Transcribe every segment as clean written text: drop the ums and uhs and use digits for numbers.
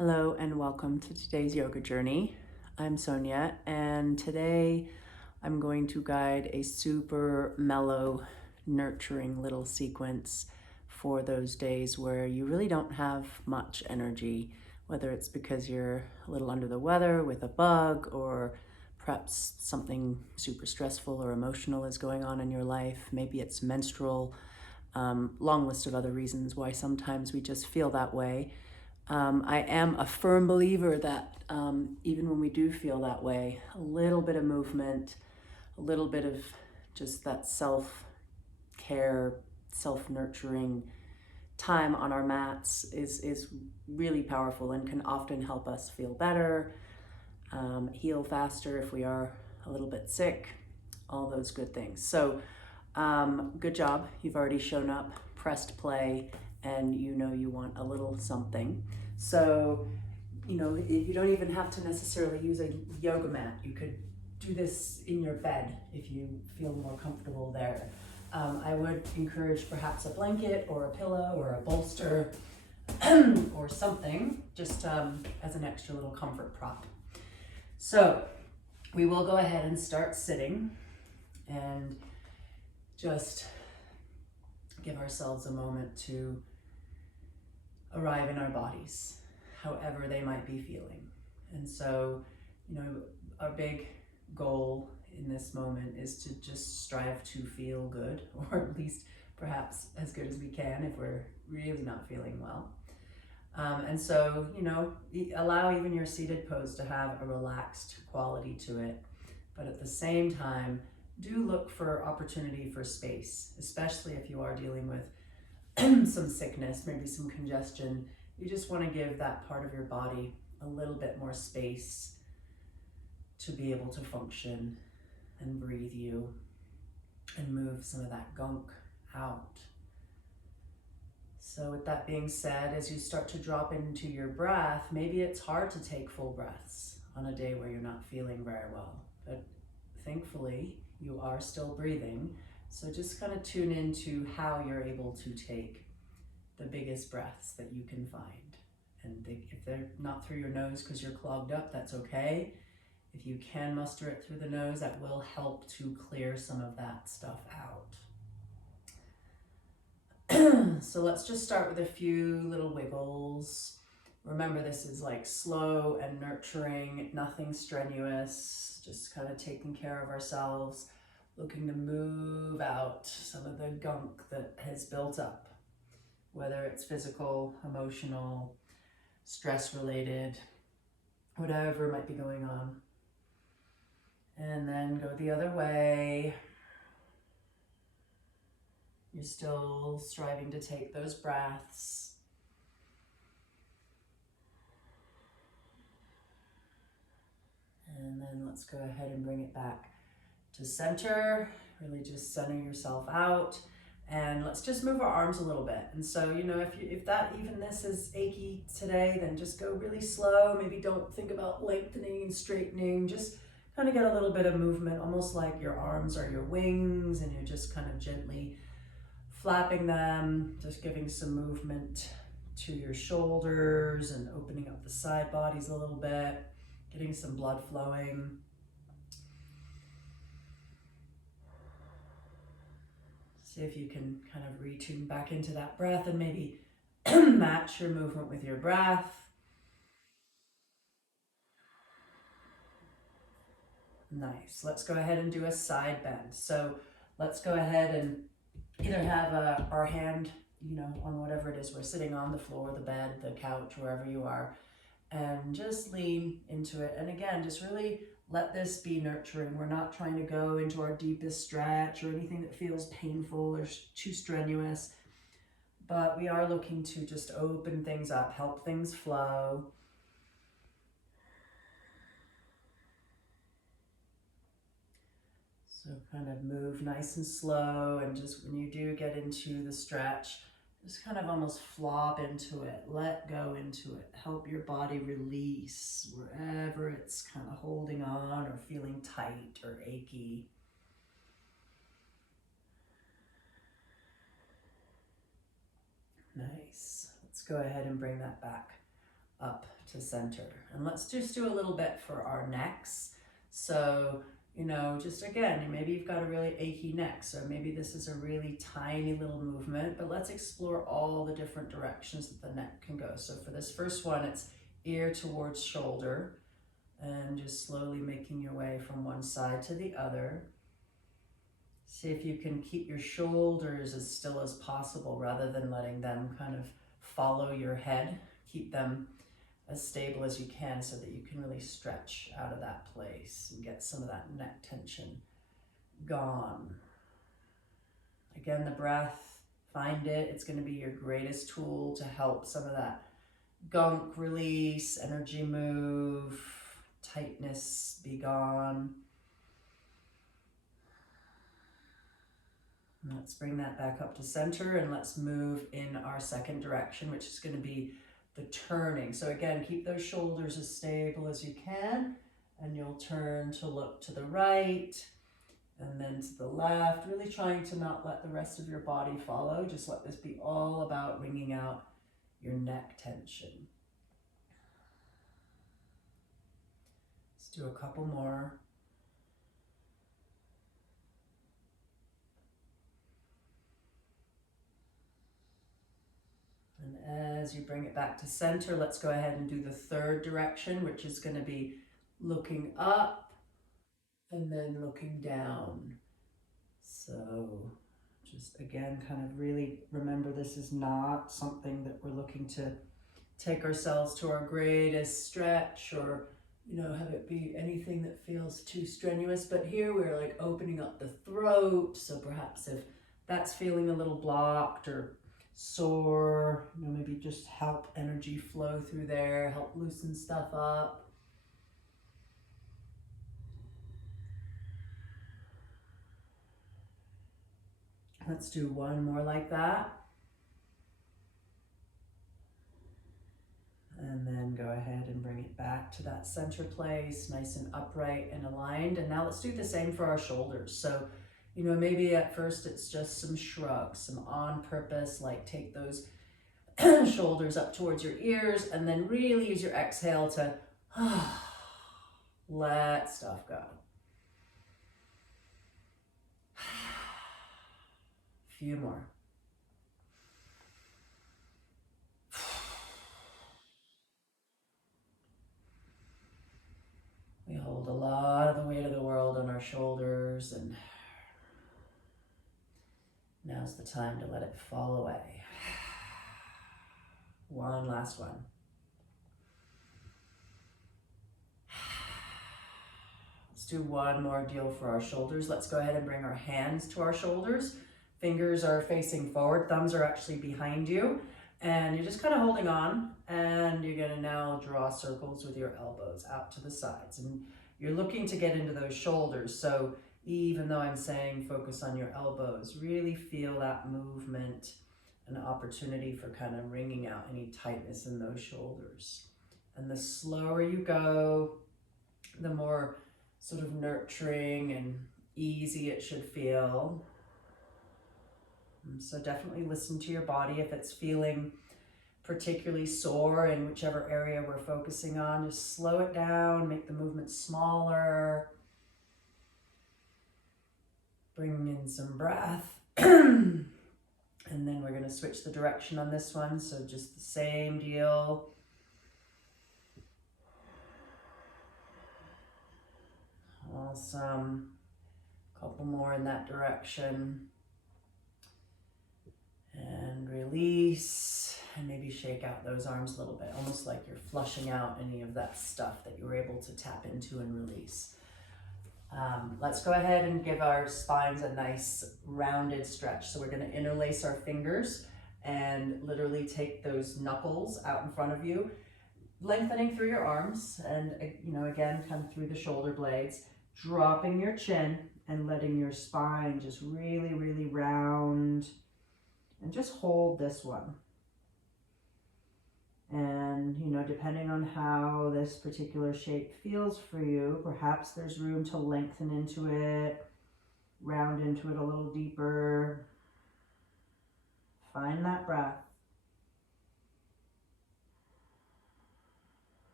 Hello and welcome to today's yoga journey. I'm Sonia, and today I'm going to guide a super mellow, nurturing little sequence for those days where you really don't have much energy, whether it's because you're a little under the weather with a bug, or perhaps something super stressful or emotional is going on in your life. Maybe it's menstrual, long list of other reasons why sometimes we just feel that way. I am a firm believer that even when we do feel that way, a little bit of movement, a little bit of just that self-care, self-nurturing time on our mats is really powerful and can often help us feel better, heal faster if we are a little bit sick, all those good things. So good job. You've already shown up, pressed play, and you know you want a little something. So, you don't even have to necessarily use a yoga mat. You could do this in your bed if you feel more comfortable there. I would encourage perhaps a blanket or a pillow or a bolster or something just as an extra little comfort prop. So we will go ahead and start sitting and just give ourselves a moment to arrive in our bodies, however they might be feeling. And so, our big goal in this moment is to just strive to feel good, or at least perhaps as good as we can if we're really not feeling well. And so, allow even your seated pose to have a relaxed quality to it. But at the same time, do look for opportunity for space, especially if you are dealing with some sickness, maybe some congestion. You just want to give that part of your body a little bit more space to be able to function and breathe you and move some of that gunk out. So with that being said, as you start to drop into your breath, maybe it's hard to take full breaths on a day where you're not feeling very well, but thankfully you are still breathing. So just kind of tune into how you're able to take the biggest breaths that you can find. And if they're not through your nose because you're clogged up, that's okay. If you can muster it through the nose, that will help to clear some of that stuff out. So let's just start with a few little wiggles. Remember, this is like slow and nurturing, nothing strenuous, just kind of taking care of ourselves, looking to move out some of the gunk that has built up, whether it's physical, emotional, stress related, whatever might be going on. And then go the other way. You're still striving to take those breaths. And then let's go ahead and bring it back to center. Really just center yourself out. And let's just move our arms a little bit. And so, if that even this is achy today, then just go really slow. Maybe don't think about lengthening and straightening. Just kind of get a little bit of movement, almost like your arms are your wings, and you're just kind of gently flapping them, just giving some movement to your shoulders and opening up the side bodies a little bit, getting some blood flowing. See if you can kind of retune back into that breath and maybe match your movement with your breath. Nice. Let's go ahead and do a side bend. So let's go ahead and either have our hand, on whatever it is we're sitting on, the floor, the bed, the couch, wherever you are, and just lean into it. And again, just really let this be nurturing. We're not trying to go into our deepest stretch or anything that feels painful or too strenuous, but we are looking to just open things up, help things flow. So kind of move nice and slow, and just when you do get into the stretch, just kind of almost flop into it, let go into it, help your body release wherever it's kind of holding on or feeling tight or achy. Nice. Let's go ahead and bring that back up to center. And let's just do a little bit for our necks. So, you know, just again, maybe you've got a really achy neck, so maybe this is a really tiny little movement, but let's explore all the different directions that the neck can go. So for this first one, it's ear towards shoulder, and just slowly making your way from one side to the other. See if you can keep your shoulders as still as possible rather than letting them kind of follow your head. Keep them as stable as you can so that you can really stretch out of that place and get some of that neck tension gone. Again, the breath, find it. It's going to be your greatest tool to help some of that gunk release, energy move, tightness be gone. And let's bring that back up to center, and let's move in our second direction, which is going to be the turning. So again, keep those shoulders as stable as you can, and you'll turn to look to the right and then to the left, really trying to not let the rest of your body follow. Just let this be all about wringing out your neck tension. Let's do a couple more. And as you bring it back to center, let's go ahead and do the third direction, which is going to be looking up and then looking down. So just again, kind of really remember, this is not something that we're looking to take ourselves to our greatest stretch or, you know, have it be anything that feels too strenuous. But here we're like opening up the throat. So perhaps if that's feeling a little blocked or sore, you know, maybe just help energy flow through there, help loosen stuff up. Let's do one more like that. And then go ahead and bring it back to that center place, nice and upright and aligned. And now let's do the same for our shoulders. So, you know, maybe at first it's just some shrugs, some on purpose, like take those shoulders up towards your ears, and then really use your exhale to let stuff go. Few more. We hold a lot of the weight of the world on our shoulders, and now's the time to let it fall away. One last one. Let's do one more deal for our shoulders. Let's go ahead and bring our hands to our shoulders. Fingers are facing forward, thumbs are actually behind you. And you're just kind of holding on, and you're gonna now draw circles with your elbows out to the sides. And you're looking to get into those shoulders. So even though I'm saying focus on your elbows, really feel that movement, an opportunity for kind of wringing out any tightness in those shoulders. And the slower you go, the more sort of nurturing and easy it should feel. So definitely listen to your body. If it's feeling particularly sore in whichever area we're focusing on, just slow it down, make the movement smaller. Bring in some breath. And then we're going to switch the direction on this one. So just the same deal. Awesome. Couple more in that direction. And release, and maybe shake out those arms a little bit, almost like you're flushing out any of that stuff that you were able to tap into and release. Let's go ahead and give our spines a nice rounded stretch. So we're going to interlace our fingers and literally take those knuckles out in front of you, lengthening through your arms, and, you know, again, come through the shoulder blades, dropping your chin and letting your spine just really, really round. And just hold this one. And, you know, depending on how this particular shape feels for you, perhaps there's room to lengthen into it, round into it a little deeper. Find that breath.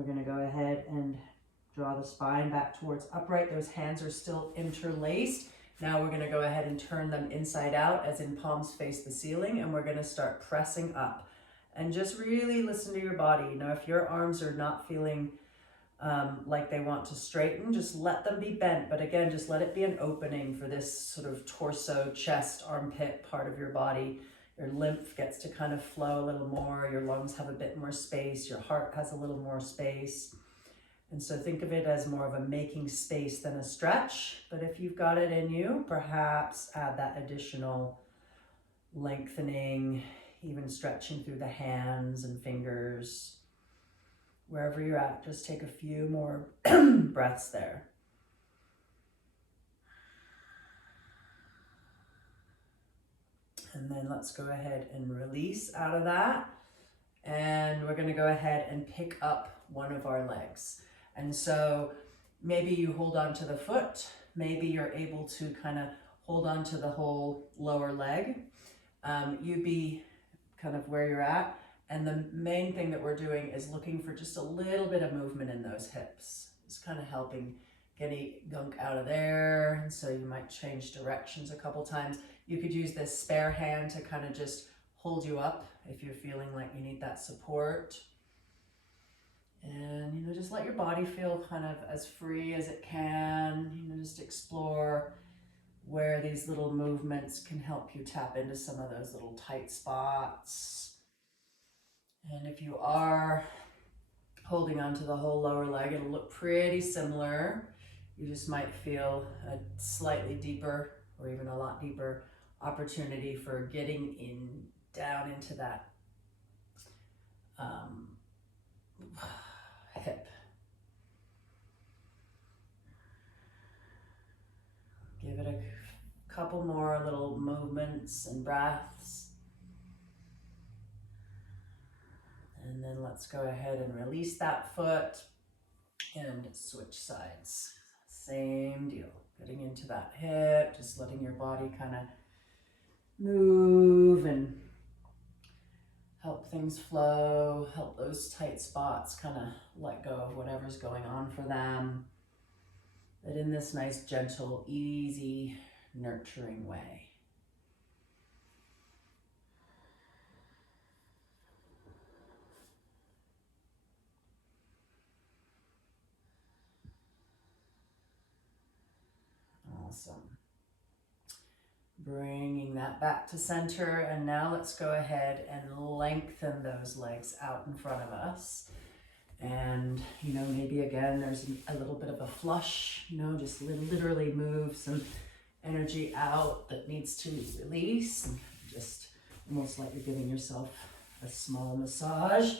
We're going to go ahead and draw the spine back towards upright. Those hands are still interlaced. Now we're going to go ahead and turn them inside out, as in palms face the ceiling, and we're going to start pressing up. And just really listen to your body. You know, if your arms are not feeling like they want to straighten, just let them be bent. But again, just let it be an opening for this sort of torso, chest, armpit part of your body. Your lymph gets to kind of flow a little more. Your lungs have a bit more space. Your heart has a little more space. And so think of it as more of a making space than a stretch. But if you've got it in you, perhaps add that additional lengthening, even stretching through the hands and fingers. Wherever you're at, just take a few more breaths there. And then let's go ahead and release out of that. And we're going to go ahead and pick up one of our legs. And so maybe you hold on to the foot, maybe you're able to kind of hold on to the whole lower leg. You be kind of where you're at. And the main thing that we're doing is looking for just a little bit of movement in those hips. It's kind of helping get any gunk out of there. And so you might change directions a couple times. You could use this spare hand to kind of just hold you up if you're feeling like you need that support. And, you know, just let your body feel kind of as free as it can. You know, just explore where these little movements can help you tap into some of those little tight spots. And if you are holding onto the whole lower leg, it'll look pretty similar. You just might feel a slightly deeper or even a lot deeper opportunity for getting in down into that hip. Give it a couple more little movements and breaths. And then let's go ahead and release that foot and switch sides. Same deal. Getting into that hip, just letting your body kind of move and help things flow, help those tight spots kind of let go of whatever's going on for them. But in this nice, gentle, easy, nurturing way. Awesome. Bringing that back to center, and now let's go ahead and lengthen those legs out in front of us. And, you know, maybe again, there's a little bit of a flush, you know, just literally move some energy out that needs to release, and just almost like you're giving yourself a small massage.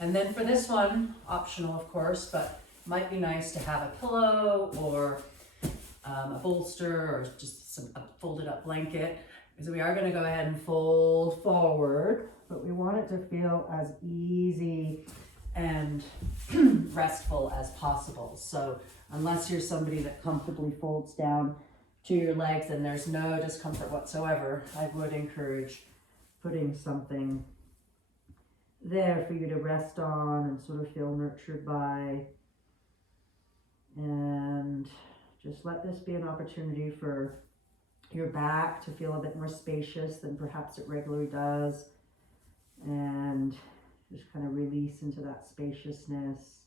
And then for this one, optional of course, but might be nice to have a pillow or a bolster or just a folded up blanket, because we are going to go ahead and fold forward, but we want it to feel as easy and restful as possible. So unless you're somebody that comfortably folds down to your legs and there's no discomfort whatsoever, I would encourage putting something there for you to rest on and sort of feel nurtured by. And just let this be an opportunity for your back to feel a bit more spacious than perhaps it regularly does. And just kind of release into that spaciousness.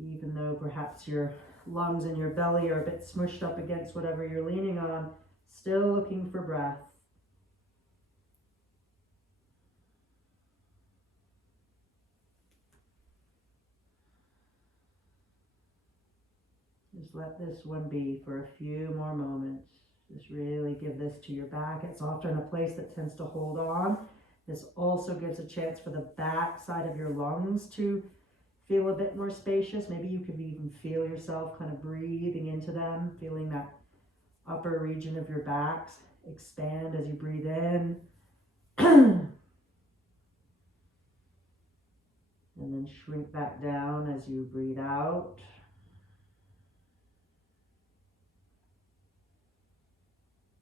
Even though perhaps your lungs and your belly are a bit smushed up against whatever you're leaning on, still looking for breath. Just let this one be for a few more moments. Just really give this to your back. It's often a place that tends to hold on. This also gives a chance for the back side of your lungs to feel a bit more spacious. Maybe you could even feel yourself kind of breathing into them, feeling that upper region of your back expand as you breathe in. And then shrink back down as you breathe out.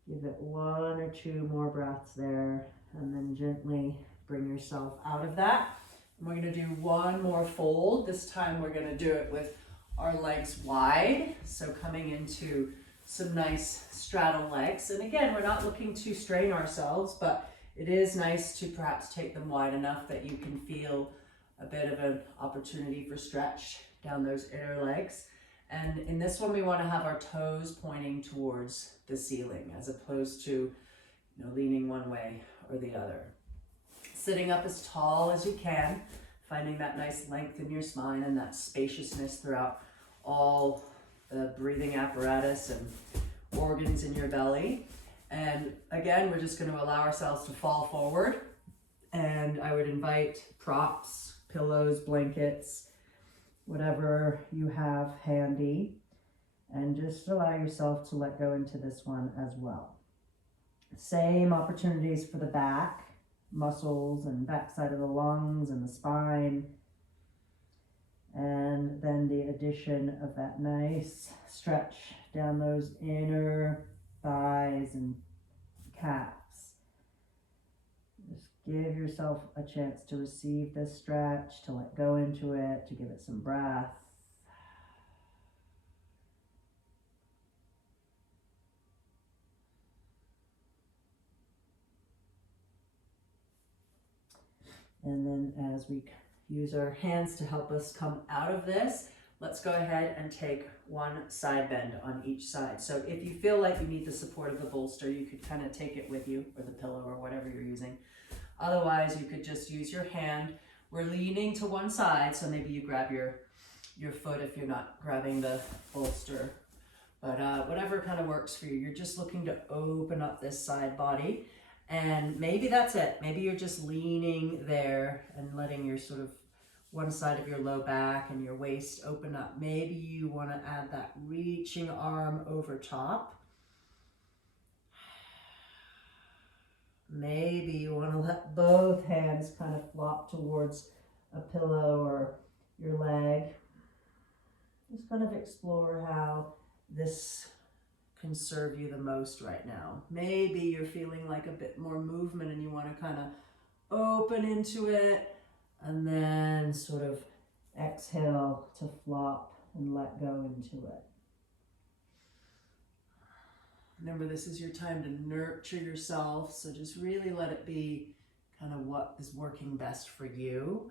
Give it one or two more breaths there, and then gently bring yourself out of that. And we're going to do one more fold. This time we're going to do it with our legs wide. So coming into some nice straddle legs. And again, we're not looking to strain ourselves, but it is nice to perhaps take them wide enough that you can feel a bit of an opportunity for stretch down those inner legs. And in this one, we want to have our toes pointing towards the ceiling as opposed to, leaning one way or the other. Sitting up as tall as you can, finding that nice length in your spine and that spaciousness throughout all the breathing apparatus and organs in your belly. And again, we're just going to allow ourselves to fall forward. And I would invite props, pillows, blankets, whatever you have handy. And just allow yourself to let go into this one as well. Same opportunities for the back muscles and backside of the lungs and the spine. And then the addition of that nice stretch down those inner thighs and calves. Just give yourself a chance to receive this stretch, to let go into it, to give it some breath. And then as we use our hands to help us come out of this, let's go ahead and take one side bend on each side. So if you feel like you need the support of the bolster, you could kind of take it with you, or the pillow, or whatever you're using. Otherwise, you could just use your hand. We're leaning to one side, so maybe you grab your foot if you're not grabbing the bolster. But whatever kind of works for you. You're just looking to open up this side body. And maybe that's it. Maybe you're just leaning there and letting your sort of one side of your low back and your waist open up. Maybe you want to add that reaching arm over top. Maybe you want to let both hands kind of flop towards a pillow or your leg. Just kind of explore how this can serve you the most right now. Maybe you're feeling like a bit more movement and you want to kind of open into it and then sort of exhale to flop and let go into it. Remember, this is your time to nurture yourself, so just really let it be kind of what is working best for you.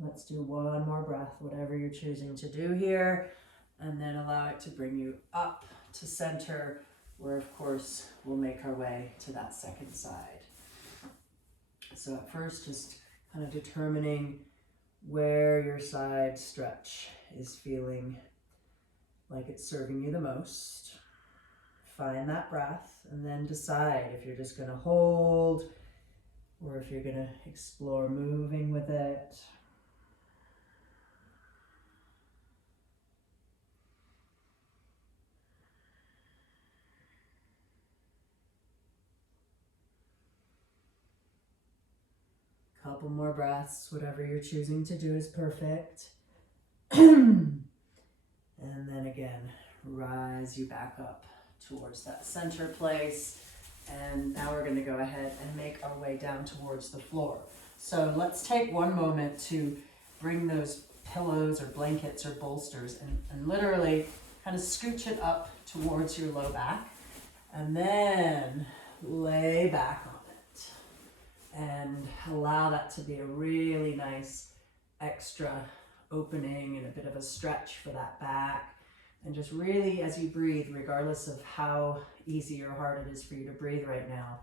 Let's do one more breath, whatever you're choosing to do here, and then allow it to bring you up to center, where of course we'll make our way to that second side. So at first, just kind of determining where your side stretch is feeling like it's serving you the most. Find that breath and then decide if you're just going to hold or if you're going to explore moving with it. Couple more breaths, whatever you're choosing to do is perfect. And then again, rise you back up towards that center place. And now we're going to go ahead and make our way down towards the floor. So let's take one moment to bring those pillows or blankets or bolsters and literally kind of scooch it up towards your low back and then lay back on it and allow that to be a really nice extra opening and a bit of a stretch for that back. And just really, as you breathe, regardless of how easy or hard it is for you to breathe right now,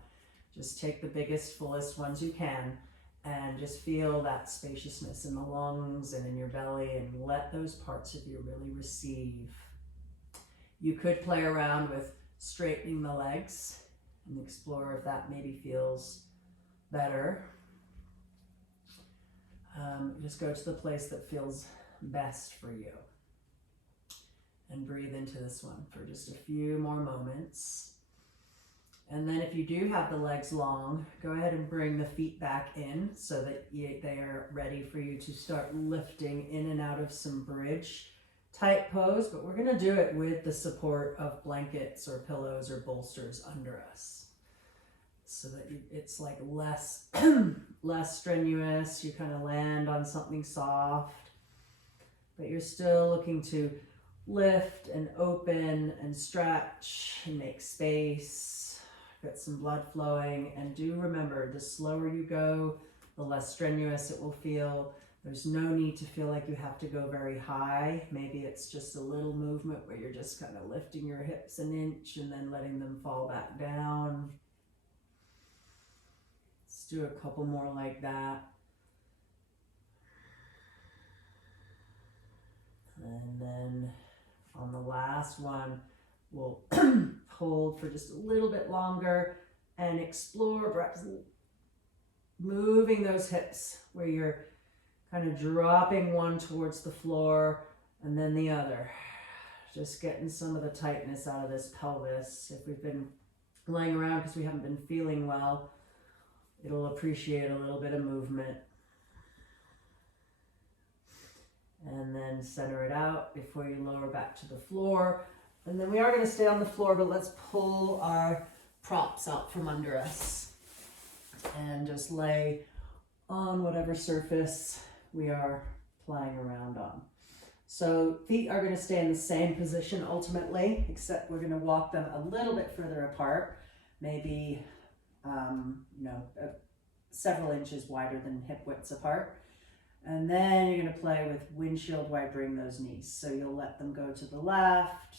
just take the biggest, fullest ones you can and just feel that spaciousness in the lungs and in your belly and let those parts of you really receive. You could play around with straightening the legs and explore if that maybe feels better. Just go to the place that feels best for you. And breathe into this one for just a few more moments. And then if you do have the legs long, go ahead and bring the feet back in so that they are ready for you to start lifting in and out of some bridge type pose. But we're going to do it with the support of blankets or pillows or bolsters under us. so that it's like less less strenuous. You kind of land on something soft, but you're still looking to lift and open and stretch and make space, get some blood flowing. And do remember, the slower you go, the less strenuous it will feel. There's no need to feel like you have to go very high. Maybe it's just a little movement where you're just kind of lifting your hips an inch and then letting them fall back down. Let's do a couple more like that. And then on the last one, we'll hold for just a little bit longer and explore, perhaps moving those hips where you're kind of dropping one towards the floor and then the other. Just getting some of the tightness out of this pelvis. If we've been laying around because we haven't been feeling well, it'll appreciate a little bit of movement. And then center it out before you lower back to the floor. And then we are going to stay on the floor, but let's pull our props out from under us and just lay on whatever surface we are playing around on. So feet are going to stay in the same position ultimately, except we're going to walk them a little bit further apart, maybe several inches wider than hip widths apart. And then you're going to play with windshield wipering those knees. So you'll let them go to the left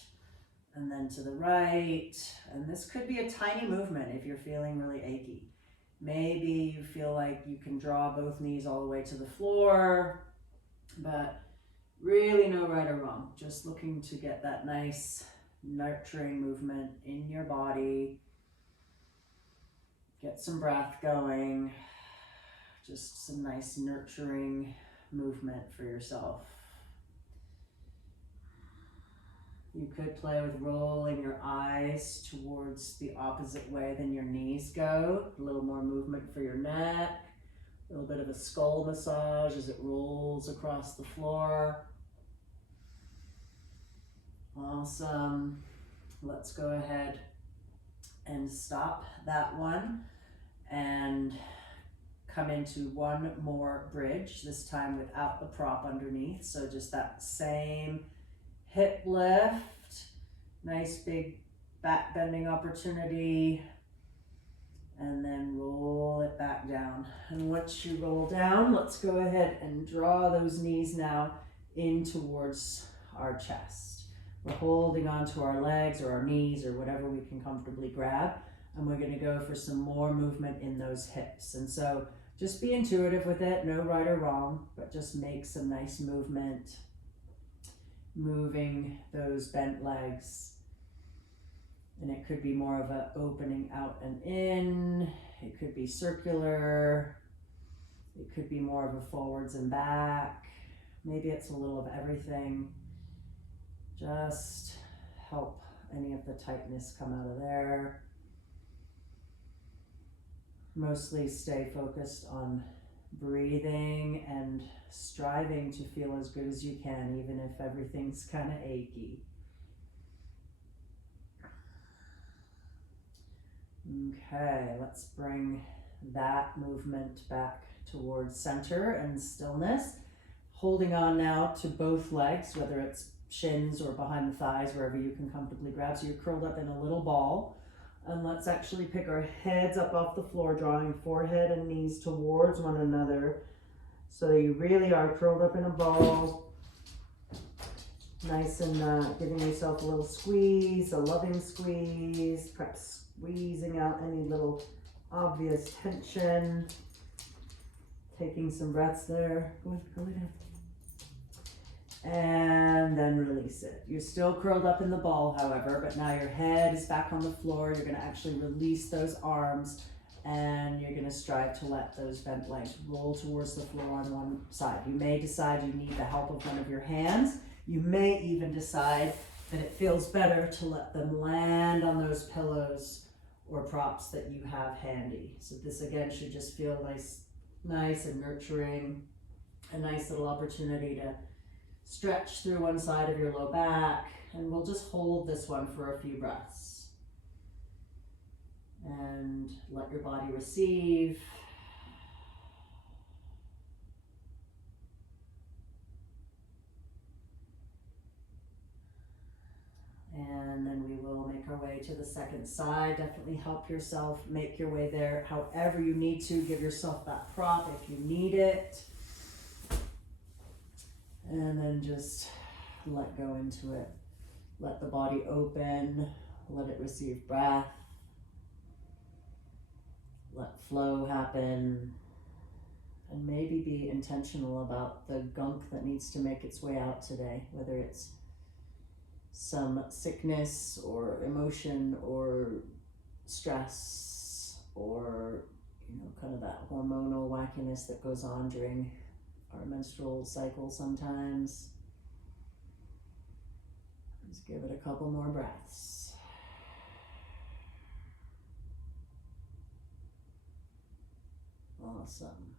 and then to the right. And this could be a tiny movement if you're feeling really achy. Maybe you feel like you can draw both knees all the way to the floor, but really no right or wrong. Just looking to get that nice nurturing movement in your body. Get some breath going. Just some nice nurturing movement for yourself. You could play with rolling your eyes towards the opposite way than your knees go. A little more movement for your neck. A little bit of a skull massage as it rolls across the floor. Awesome. Let's go ahead and stop that one and come into one more bridge, this time without the prop underneath. So just that same hip lift, nice big back bending opportunity, and then roll it back down. And once you roll down, let's go ahead and draw those knees now in towards our chest. We're holding onto our legs or our knees or whatever we can comfortably grab, and we're going to go for some more movement in those hips. And so just be intuitive with it, no right or wrong, but just make some nice movement, moving those bent legs. And it could be more of a opening out and in, it could be circular, it could be more of a forwards and back, maybe it's a little of everything. Just help any of the tightness come out of there. Mostly stay focused on breathing and striving to feel as good as you can, even if everything's kind of achy. Okay, let's bring that movement back towards center and stillness. Holding on now to both legs, whether it's shins or behind the thighs, wherever you can comfortably grab. So you're curled up in a little ball. And let's actually pick our heads up off the floor, drawing forehead and knees towards one another. So you really are curled up in a ball. Nice and giving yourself a little squeeze, a loving squeeze, perhaps squeezing out any little obvious tension. Taking some breaths there. Go ahead. And then release it. You're still curled up in the ball, however, but now your head is back on the floor. You're going to actually release those arms, and you're going to strive to let those bent legs roll towards the floor on one side. You may decide you need the help of one of your hands. You may even decide that it feels better to let them land on those pillows or props that you have handy. So this again should just feel nice and nurturing, a nice little opportunity to stretch through one side of your low back, and we'll just hold this one for a few breaths. And let your body receive. And then we will make our way to the second side. Definitely help yourself make your way there however you need to. Give yourself that prop if you need it. And then just let go into it. Let the body open. Let it receive breath. Let flow happen. And maybe be intentional about the gunk that needs to make its way out today, whether it's some sickness or emotion or stress or, kind of that hormonal wackiness that goes on during our menstrual cycle sometimes. Just give it a couple more breaths. Awesome.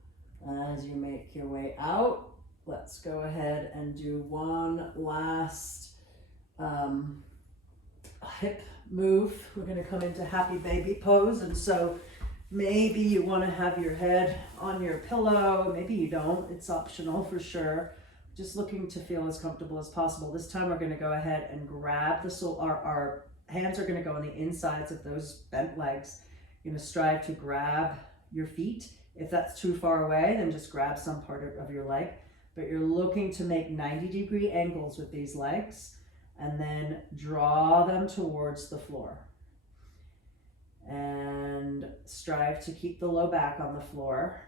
As you make your way out, let's go ahead and do one last hip move. We're going to come into happy baby pose, and so maybe you want to have your head on your pillow, maybe you don't, it's optional for sure. Just looking to feel as comfortable as possible. This time we're going to go ahead and grab the sole. Our hands are going to go on the insides of those bent legs. You're going to strive to grab your feet. If that's too far away, then just grab some part of your leg. But you're looking to make 90-degree angles with these legs and then draw them towards the floor. And strive to keep the low back on the floor.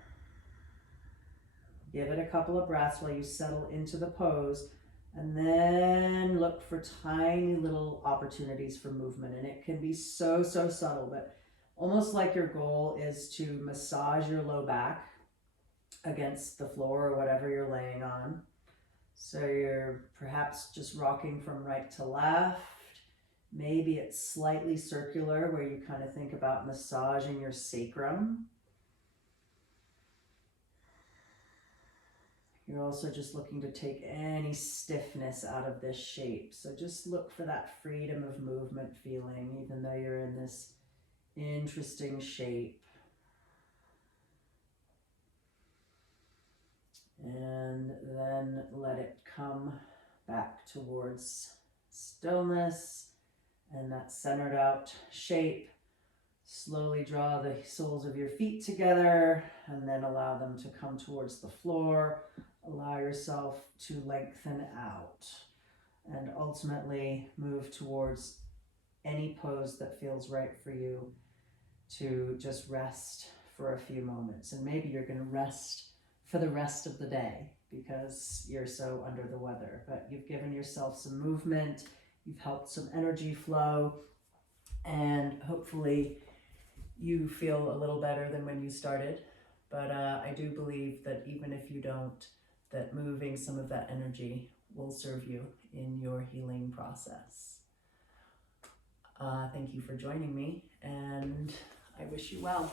Give it a couple of breaths while you settle into the pose, and then look for tiny little opportunities for movement. And it can be so subtle, but almost like your goal is to massage your low back against the floor or whatever you're laying on. So you're perhaps just rocking from right to left. Maybe it's slightly circular where you kind of think about massaging your sacrum. You're also just looking to take any stiffness out of this shape. So just look for that freedom of movement feeling, even though you're in this interesting shape. And then let it come back towards stillness and that centered out shape. Slowly draw the soles of your feet together and then allow them to come towards the floor. Allow yourself to lengthen out and ultimately move towards any pose that feels right for you to just rest for a few moments. And maybe you're going to rest for the rest of the day because you're so under the weather, but you've given yourself some movement, you've helped some energy flow, and hopefully you feel a little better than when you started. But I do believe that even if you don't, that moving some of that energy will serve you in your healing process. Thank you for joining me, and I wish you well.